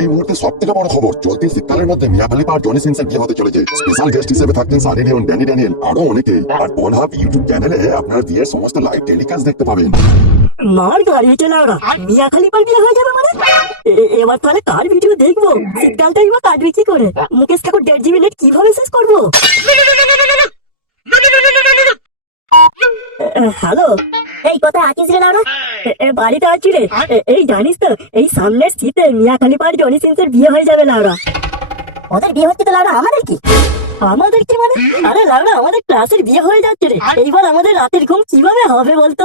এই মুহূর্তে সবথেকে বড় খবর, চলতি শীতকালের মধ্যে মিয়া খলিফা আর জনি সিনসের বিয়ে হতে চলেছে। স্পেশাল গেস্ট হিসেবে থাকতেন সানি লিওন, ড্যানি ড্যানিয়েল, আরো অনেকেই। আর পোর্নহাব ইউটিউব চ্যানেলে আপনার বিয়ের সমস্ত লাইভ টেলিকাস্ট দেখতে পাবেন। মার গাড়ি চলে ওরা মিয়া খলিফার বিয়ে হয়ে যাবে মানে। এবার তাহলে কার ভিডিও দেখবো? শীতকালটাই বা কাটবি কি করে? মুকেশ কাকুর 1.5 GB নেট কিভাবে শেষ করবো? হ্যালো, এই কোথায় আছিস রে লাউড়া? বাড়িতে আছি রে। এই জানিস তো, এই সামনের শীতে মিয়া খলিফার জনি সিনসের বিয়ে হয়ে যাবে লাউড়া। ওদের বিয়ে হচ্ছে তো লাউড়া, আমাদের কি? আমাদের কি মানে? আরে লাউড়া, আমাদের ক্লাসের বিয়ে হয়ে যাচ্ছে রে। এইবার আমাদের রাতের ঘুম কিভাবে হবে বলতো?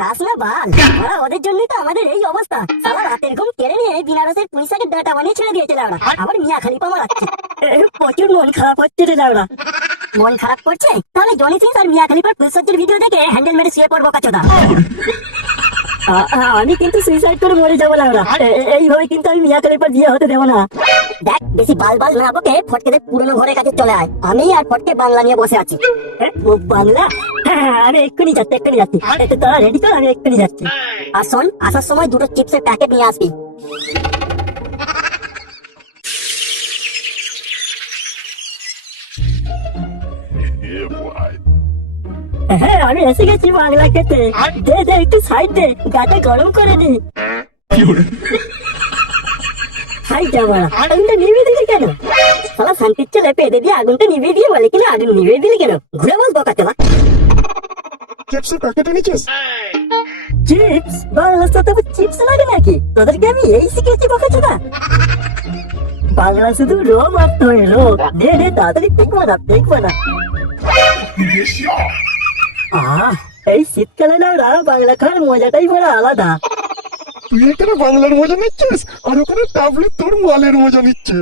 রাস না বাল, ওরা ওদের জন্যই তো আমাদের এই অবস্থা। সারা রাতের ঘুম কেড়ে নিয়ে বিনারসের পুলিশকে ডাটা বানিয়ে ছেড়ে দিয়েছে লাউড়া। আবার মিয়া খলিফা মারাচ্ছে। প্রচুর মন খারাপ হচ্ছে রে লাউড়া। মন খারাপ করছে? তাহলে জনি সিং আর মিয়া খলিফার ফুলসজ্জার ভিডিও দেখে হ্যান্ডেল মেরে শুয়ে পড়বো কাচোদা। আমি কিন্তু সুইসাইড করে মরে যাবো লাউড়া। এইভাবে কিন্তু আমি মিয়া খলিফার বিয়ে হতে দেবো না। দেখ, বেশি বাল বাল না বকে ফটকেদের পুরনো ঘরের কাছে চলে আয়। আমি আর ফটকে বাংলা নিয়ে বসে আছি। ও বাংলা? হ্যাঁ, আমি এক্ষুনি যাচ্ছি। তোরা রেডি কর, আমি এক্ষুনি যাচ্ছি। আর শোন, আসার সময় দুটো চিপসের প্যাকেট নিয়ে আসবি। হ্যাঁ, আমি এসে গেছি বাংলা খেতে। দে দে, একটু সাইড দে, গাটা গরম করে নি। হাই যাবারা, আগুনটা নিভিয়ে দিলি কেন? শালা শান্তির ছেলে পেদে দিয়ে আগুনটা নিভিয়ে দিয়ে বলে কিনা আগুন নিভিয়ে দিলি কেন? ঘুরে বলবো কাচোদা। চিপসের প্যাকেট এনেছিস? চিপস? বাংলা সাথে চিপস লাগে নাকি? তোদেরকে আমি এই শিখেছি বকেছোদা। বাংলা শুধু রো মারতে হয়, রো। দে দে, তাড়াতাড়ি দেখবো না। এই শীতকালে না ওরা বাংলা খাওয়ার মজাটাই বড় আলাদা। তুই এখানে বাংলার মজা নিচ্ছিস আর ওখানে টাবলে তোর মালের মজা নিচ্ছে।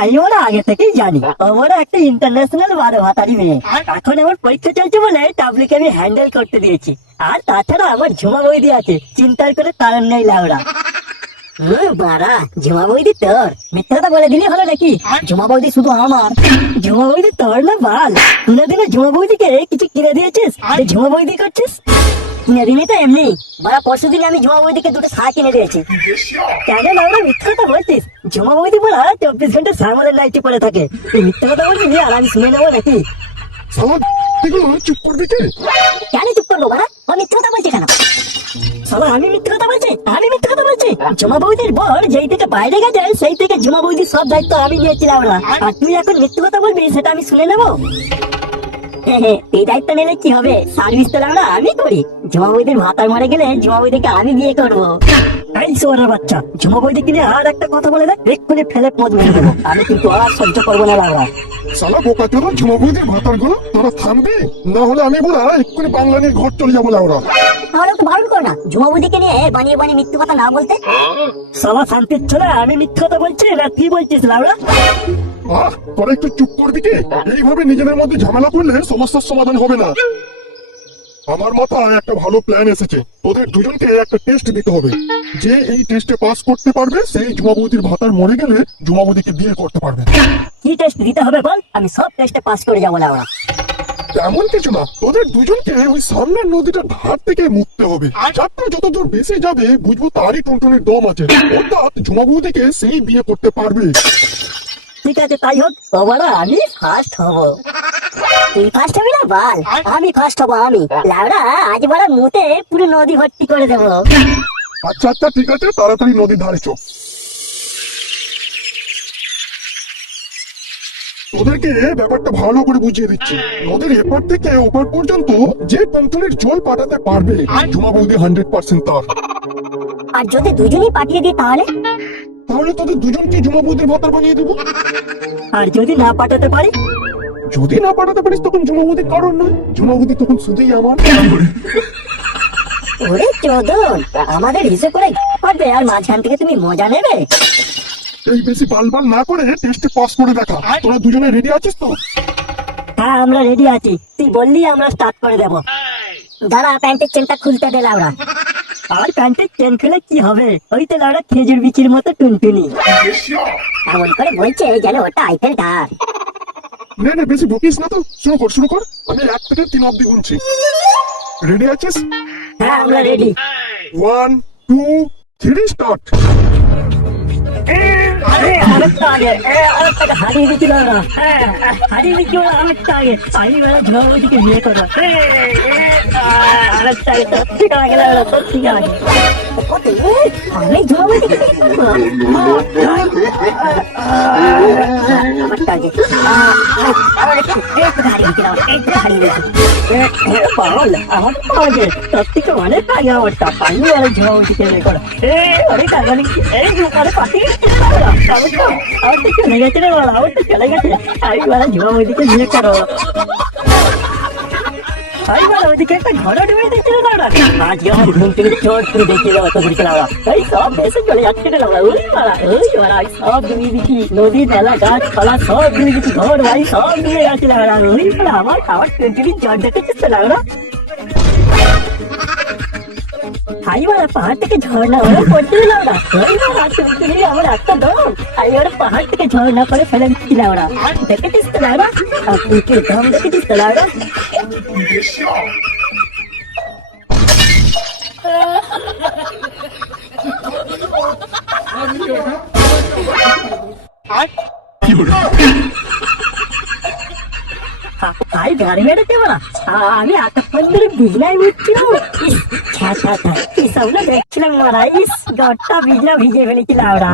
আমি ওরা আগে থেকেই জানি ওরা একটা ইন্টারন্যাশনাল বারো ভাতারি মেয়ে। এখন আমার পরীক্ষা চলছে বলে টাবলিকে আমি হ্যান্ডেল করতে দিয়েছি। আর তাছাড়া আমার ঝুমা বৌদি আছে, চিন্তার করে কারণ নেই লাউড়া। বাড়া, ঝুমা বৌদি তোর? মিথ্যা কথা বলে দিলি হলো নাকি? ঝুমা বৌদি শুধু আমার। ঝুমা বৌদি তোর না বাল? কোনোদিনও ঝুমা বৌদিকে কিছু কিনে দিয়েছিস? ঝুমা বৌদি করছিস? কিনে দিলি তো এমনি। বাড়া, পরশু দিনে আমি ঝুমা বৌদিকে দুটো শাক কিনে দিয়েছি। কেন লাউড়া মিথ্যা কথা বলছিস? ঝুমা বৌদি বলা 24 ঘন্টা সামালের নাইটি পরে থাকে। তুই মিথ্যা কথা বলছিস আর আমি শুনে নেবো নাকি? চুপ করবি কে? কেন চুপ করবো বাড়া? ও মিথ্যা কথা বলছি কেন? শালা আমি মিথ্যা কথা বলছি? ঝুমা বৌদির বর যেই থেকে বাইরে গেছে সেই থেকে ঝুমা বৌদির সব দায়িত্ব আমি নিয়েছিলাম না। আর তুই এখন মিথ্যা কথা বলবি, সেটা আমি শুনে নেবো। এই দায়িত্ব নিলে কি হবে? সার্ভিস তো আমরা আমি করি। ঝুমা বৌদির ভাতার মরে গেলে ঝুমা বৌদিকে আমি বিয়ে করবো। এই সোনার বাচ্চা, ঝুমা বৌদিকে নিয়ে আর একটা কথা বলে দেখ, এক্ষুনি ফেলে পদ মেরে দেবো। আমি কিন্তু আর সহ্য করবো না লাগা। শালা বোকা চোদা, ঝুমা বৌদির ভাতার গুলো তোরা থামবি না হলে আমি বলা এক্ষুনি বাংলা নিয়ে ঘর চলে যাবো লাউরা। তাহলে তো বারণ কর না ঝুমা বৌদিকে নিয়ে বানিয়ে বানিয়ে মিথ্যে কথা না বলতে। শালা শান্তির ছেলে, আমি মিথ্যা কথা বলছি না তুই বলছিস লাউরা? তোরা একটু চুপ করবি কে? এইভাবে নিজেদের মধ্যে ঝামেলা করলে সমস্যার সমাধান হবে না। আমার মাথায় একটা ভালো প্ল্যান এসেছে। তোদের দুজনকে একটা টেস্ট দিতে হবে। যে এই টেস্টে পাস করতে পারবে সেই ঝুমা বৌদির ভাতার মরে গেলে ঝুমা বৌদিকে বিয়ে করতে পারবে। কি টেস্ট দিতে হবে বল? আমি সব টেস্টে পাস করে যাবো লাউরা। তেমন কিছু না, তোদের দুজনকে ওই সামনের নদীটার ধার থেকে মুততে হবে। যাত্রা যত দূর বেশি যাবে বুঝবো তারই টুনটুনির দম আছে, অর্থাৎ ঝুমা বৌদিকে সেই বিয়ে করতে পারবে। ঠিক আছে, তাই হোক। বাবারা, আমি ফার্স্ট হব। তুই ফার্স্ট হবি না বল? আমি ফার্স্ট হবো। আমি লাউড়া আজ বড় মুতে পুরো নদী ভর্তি করে দেবো। আচ্ছা আচ্ছা, ঠিক আছে, তাড়াতাড়ি নদীর ধারে চো। তোদেরকে ব্যাপারটা ভালো করে বুঝিয়ে দিচ্ছি। নদীর এপার থেকে ওপার পর্যন্ত যে টুনটুনির জল পাঠাতে পারবে ঝুমা বৌদি 100% তার। আর যদি দুজনই পাঠিয়ে দিই তাহলে? তাহলে তোদের দুজনকে ঝুমা বৌদির ভাতার বানিয়ে দেবো। আর যদি না পাঠাতে পারি? যদি না পাঠাতে পারিস তখন ঝুমা বৌদির কারণ নয়, ঝুমা বৌদি তখন শুধুই আমার। ওরে চোদন, আমাদের হিসেব করে পারবে আর মাঝখান থেকে তুমি মজা নেবে। এই বেশি বালবাল না করে টেস্টে পাস করে দেখা। তোরা দুজনে রেডি আছিস তো? হ্যাঁ, আমরা রেডি আছি। তুই বললি আমরা স্টার্ট করে দেবো। দাঁড়া, প্যান্টের চেনটা খুলতে দে লাউড়া। আর প্যান্টের চেন খুলে কি হবে? ওই তো লাউড়া খেজুর বিচির মতো টুনটুনি। এমন করে বলছে যেন ওটা আইফেল টাওয়ার। নে বেশি বকিস না তো, শুরু কর। আমি 1 থেকে 3 অব্দি গুনছি। রেডি আছিস? হ্যাঁ, আমরা রেডি। 1 2 3 স্টার্ট। আমারটা আগে আমারটাকে হারিয়ে দিচ্ছিল ওরা। হারিয়ে দিচ্ছিল আমারটা আগে। আমি বেলা ঝোড়া বৌদিকে বিয়ে করবো। আমারটা আগে তোর থেকে আগে না ওরা, তোর থেকে আগে। আমি ঝুমাবো দিকে বিয়ে করবো। আমারটা আগে। একটু হারিয়ে দিচ্ছিলাম, একটু হারিয়ে দিচ্ছি। পাগল, আমারটা আগে। তোর থেকে অনেক আগে আমারটা। আমি বেলা ঝোড়া বৌদিকে বিয়ে করবো। অনেক আগে অনেক এই মানে পাঠিয়ে আমারটা চলে গেছে রে বলা, আমারটা চলে গেছে। আমি বেলা ঝোড়া বৌদিকে বিয়ে করবো। আমি বলো ওইদিকে একটা ঘরে ঢুকে দিচ্ছিল না ওরা। আজকে আমার ঘুম থেকে চোট করে দেখিয়ে দেওয়া তো দিচ্ছিল ওরা। এই সব ভেসে চলে যাচ্ছে রে ওরা। ওই ওরা আমি সব ডুবিয়ে দিচ্ছি। নদী নালা গাছপালা সব ডুবিয়ে দিচ্ছি। ঘর বাড়ি সব ডুবে যাচ্ছিল ওরা। ওই ওরা আমার খাবার 20 দিন জ্বর দেখেছিস না ওরা। আমি বলা পাহাড় থেকে ঝর্ণা ওরা পড়তে দিল ওরা। ওই ওরা তুমি আমার একটা দম। আমি ওরা পাহাড় থেকে ঝর্ণা করে ফেলে দিচ্ছিল ওরা। দেখেছিস তো না ওরা? তুই কি দম দেখেছিস তো না ওরা? ভাই গাড়ি মেরেছে বলা। আমি এতক্ষণ ধরে বিজলাই উঠছিলাম। দেখছিলাম মারা। ইস গড়টা বিজলা ভিজে ফেলেছিলাম ওরা।